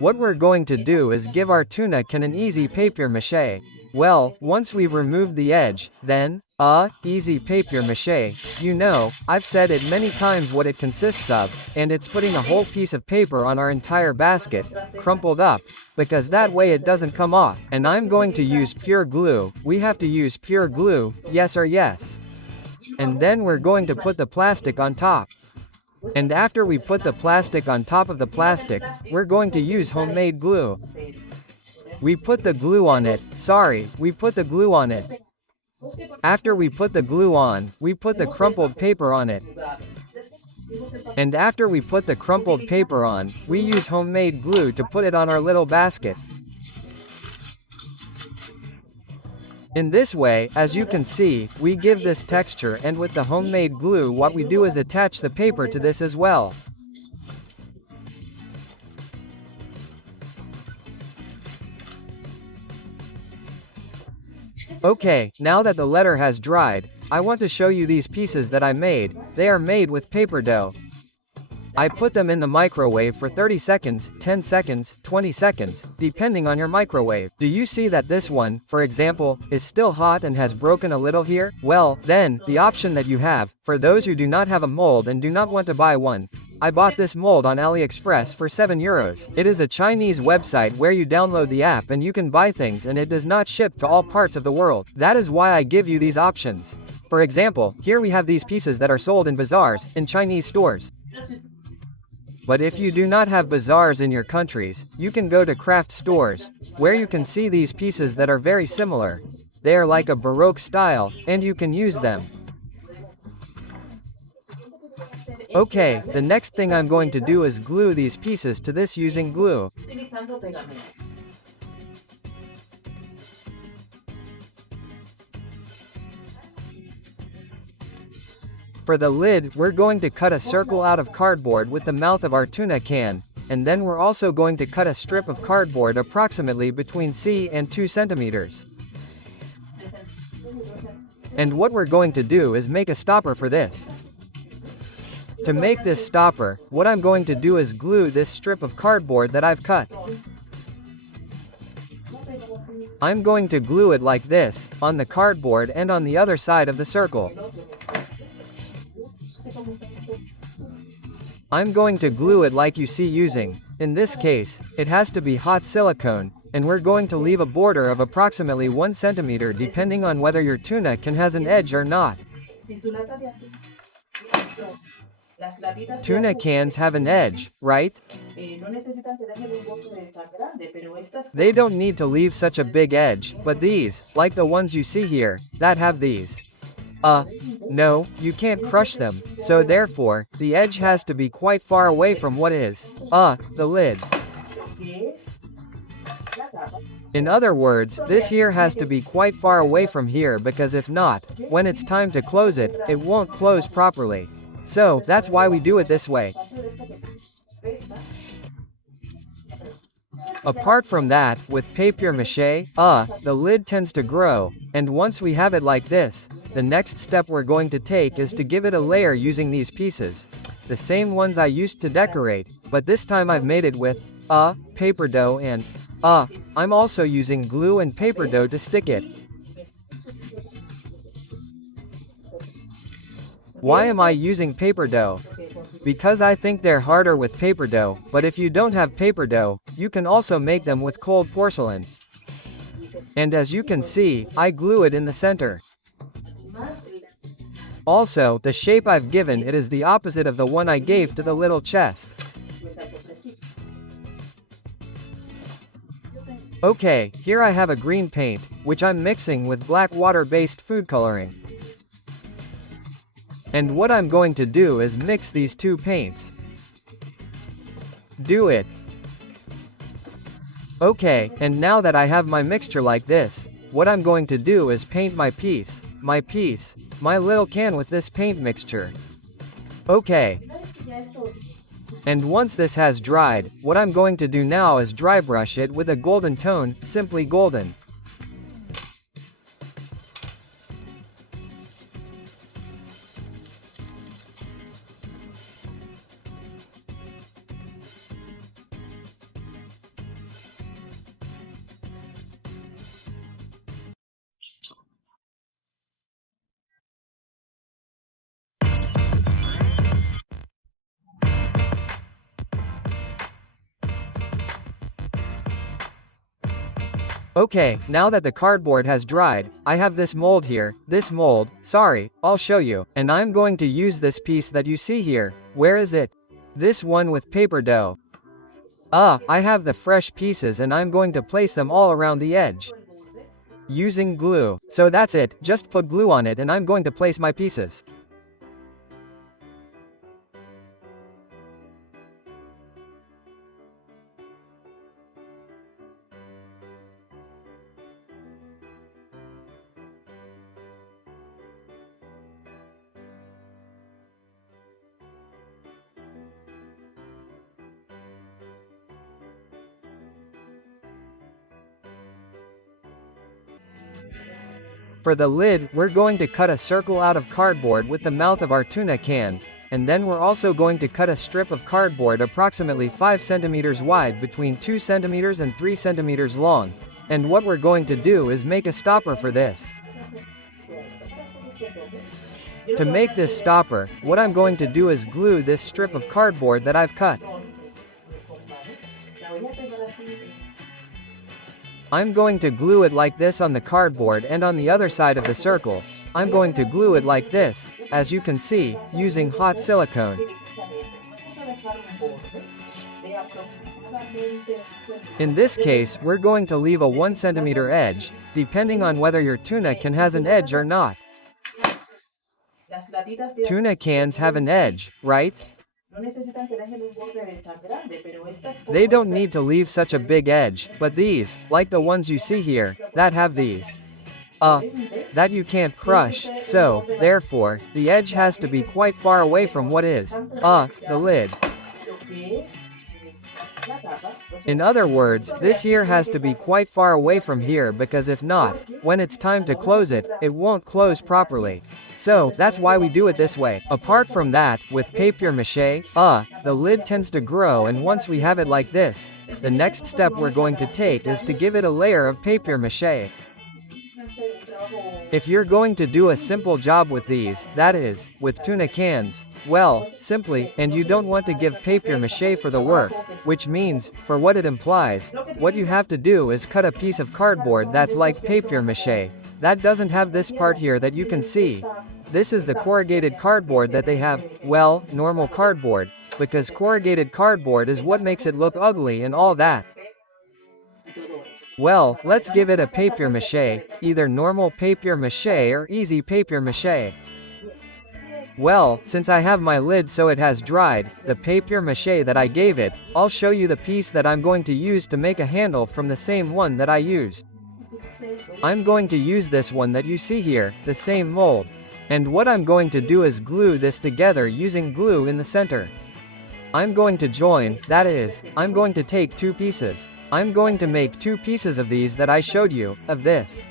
What we're going to do is give our tuna can an easy papier-mâché. Well, once we've removed the edge, then, easy papier-mâché, you know, I've said it many times what it consists of, and it's putting a whole piece of paper on our entire basket, crumpled up, because that way it doesn't come off, and I'm going to use pure glue. We have to use pure glue, yes or yes. And then we're going to put the plastic on top. And after we put the plastic on top of the plastic, we're going to use homemade glue. We put the glue on it, we put the glue on it. After we put the glue on, we put the crumpled paper on it. And after we put the crumpled paper on, we use homemade glue to put it on our little basket. In this way, as you can see, we give this texture, and with the homemade glue what we do is attach the paper to this as well. Okay, now that the letter has dried, I want to show you these pieces that I made. They are made with paper dough. I put them in the microwave for 30 seconds, 10 seconds, 20 seconds, depending on your microwave. Do you see that this one, for example, is still hot and has broken a little here? Well, then, the option that you have, for those who do not have a mold and do not want to buy one, I bought this mold on AliExpress for €7. It is a Chinese website where you download the app and you can buy things and it does not ship to all parts of the world. That is why I give you these options. For example, here we have these pieces that are sold in bazaars, in Chinese stores. But if you do not have bazaars in your countries, you can go to craft stores, where you can see these pieces that are very similar. They are like a Baroque style, and you can use them. Okay, the next thing I'm going to do is glue these pieces to this using glue. For the lid, we're going to cut a circle out of cardboard with the mouth of our tuna can, and then we're also going to cut a strip of cardboard approximately between C and 2 centimeters. And what we're going to do is make a stopper for this. To make this stopper, what I'm going to do is glue this strip of cardboard that I've cut. I'm going to glue it like this, on the cardboard and on the other side of the circle. I'm going to glue it like you see using, in this case, it has to be hot silicone, and we're going to leave a border of approximately 1 centimeter depending on whether your tuna can has an edge or not. Tuna cans have an edge, right? They don't need to leave such a big edge, but these, like the ones you see here, that have these. No, you can't crush them, so therefore, the edge has to be quite far away from what is, the lid. In other words, this here has to be quite far away from here because if not, when it's time to close it, it won't close properly. So, that's why we do it this way. Apart from that, with papier-mâché, the lid tends to grow, and once we have it like this, the next step we're going to take is to give it a layer using these pieces. The same ones I used to decorate, but this time I've made it with, paper dough and, I'm also using glue and paper dough to stick it. Why am I using paper dough? Because I think they're harder with paper dough, but if you don't have paper dough, you can also make them with cold porcelain. And as you can see, I glue it in the center. Also, the shape I've given it is the opposite of the one I gave to the little chest. Okay, here I have a green paint, which I'm mixing with black water-based food coloring. And what I'm going to do is mix these two paints. Do it. Okay, and now that I have my mixture like this, what I'm going to do is paint my little can with this paint mixture. Okay. And once this has dried, what I'm going to do now is dry brush it with a golden tone, simply golden. Okay, now that the cardboard has dried, I have this mold here, I'll show you, and I'm going to use this piece that you see here. Where is it? This one with paper dough. I have the fresh pieces and I'm going to place them all around the edge. Using glue. So that's it, just put glue on it and I'm going to place my pieces. For the lid, we're going to cut a circle out of cardboard with the mouth of our tuna can, and then we're also going to cut a strip of cardboard approximately 5 centimeters wide between 2 centimeters and 3 centimeters long. And what we're going to do is make a stopper for this. To make this stopper, what I'm going to do is glue this strip of cardboard that I've cut. I'm going to glue it like this on the cardboard, and on the other side of the circle, I'm going to glue it like this, as you can see, using hot silicone. In this case, we're going to leave a 1 centimeter edge, depending on whether your tuna can has an edge or not. Tuna cans have an edge, right? They don't need to leave such a big edge, but these, like the ones you see here, that have these. That you can't crush, so, therefore, the edge has to be quite far away from what is, the lid. In other words, this here has to be quite far away from here because if not, when it's time to close it, it won't close properly. So, that's why we do it this way. Apart from that, with papier-mâché, the lid tends to grow, and once we have it like this, the next step we're going to take is to give it a layer of papier-mâché. If you're going to do a simple job with these, that is, with tuna cans, well, simply, and you don't want to give papier-mâché for the work, which means, for what it implies, what you have to do is cut a piece of cardboard that's like papier-mâché. That doesn't have this part here that you can see. This is the corrugated cardboard that they have, well, normal cardboard, because corrugated cardboard is what makes it look ugly and all that. Well, let's give it a papier-mâché, either normal papier-mâché or easy papier-mâché. Well, since I have my lid so it has dried, the papier-mâché that I gave it, I'll show you the piece that I'm going to use to make a handle from the same one that I used. I'm going to use this one that you see here, the same mold. And what I'm going to do is glue this together using glue in the center. I'm going to join, that is, I'm going to take two pieces. I'm going to make two pieces of these that I showed you, of this.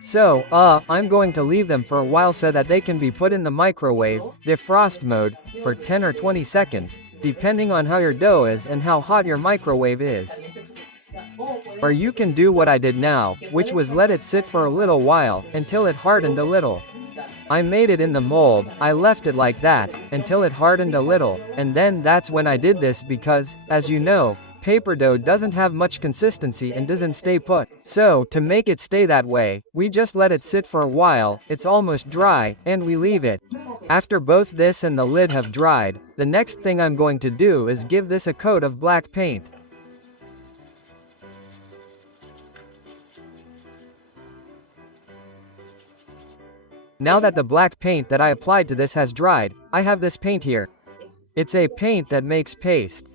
So, I'm going to leave them for a while so that they can be put in the microwave, defrost mode, for 10 or 20 seconds, depending on how your dough is and how hot your microwave is. Or you can do what I did now, which was let it sit for a little while, until it hardened a little. I made it in the mold, I left it like that, until it hardened a little, and then that's when I did this because, as you know, paper dough doesn't have much consistency and doesn't stay put. So, to make it stay that way, we just let it sit for a while, it's almost dry, and we leave it. After both this and the lid have dried, the next thing I'm going to do is give this a coat of black paint. Now that the black paint that I applied to this has dried, I have this paint here. It's a paint that makes paste.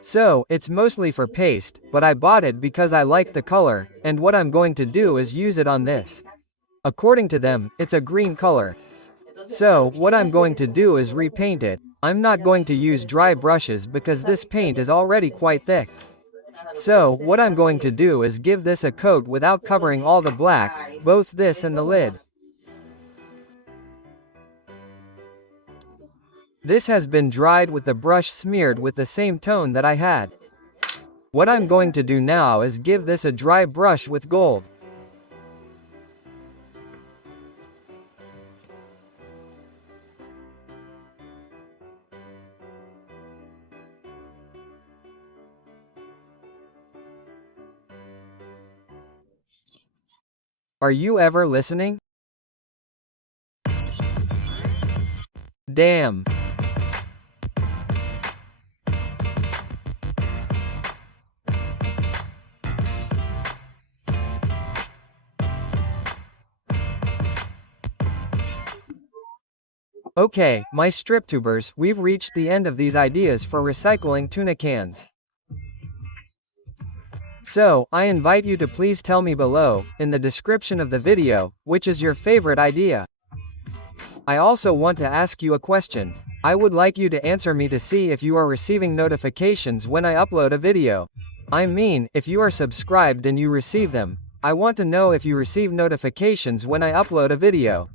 So, it's mostly for paste, but I bought it because I like the color, and what I'm going to do is use it on this. According to them, it's a green color. So, what I'm going to do is repaint it. I'm not going to use dry brushes because this paint is already quite thick. So, what I'm going to do is give this a coat without covering all the black, both this and the lid. This has been dried with the brush smeared with the same tone that I had. What I'm going to do now is give this a dry brush with gold. Are you ever listening? Damn. Okay, my striptubers, we've reached the end of these ideas for recycling tuna cans. So, I invite you to please tell me below, in the description of the video, which is your favorite idea. I also want to ask you a question. I would like you to answer me to see if you are receiving notifications when I upload a video. I mean, if you are subscribed and you receive them. I want to know if you receive notifications when I upload a video.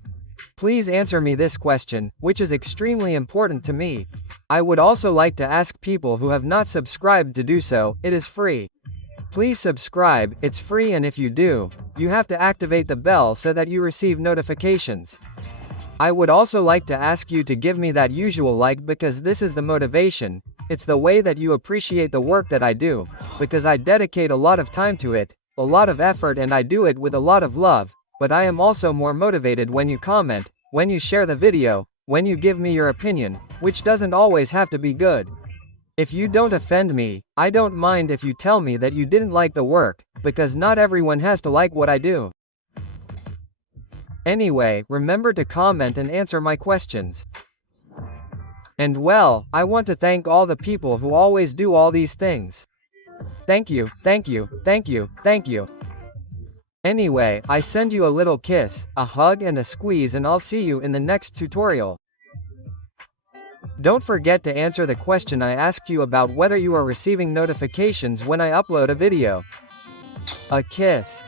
Please answer me this question, which is extremely important to me. I would also like to ask people who have not subscribed to do so. It is free. Please subscribe, it's free, and if you do, you have to activate the bell so that you receive notifications. I would also like to ask you to give me that usual like, because this is the motivation. It's the way that you appreciate the work that I do, because I dedicate a lot of time to it, a lot of effort, and I do it with a lot of love. But I am also more motivated when you comment, when you share the video, when you give me your opinion, which doesn't always have to be good. If you don't offend me, I don't mind if you tell me that you didn't like the work, because not everyone has to like what I do. Anyway, remember to comment and answer my questions. And well, I want to thank all the people who always do all these things. Thank you, thank you, thank you, thank you. Anyway, I send you a little kiss, a hug and a squeeze, and I'll see you in the next tutorial. Don't forget to answer the question I asked you about whether you are receiving notifications when I upload a video. A kiss.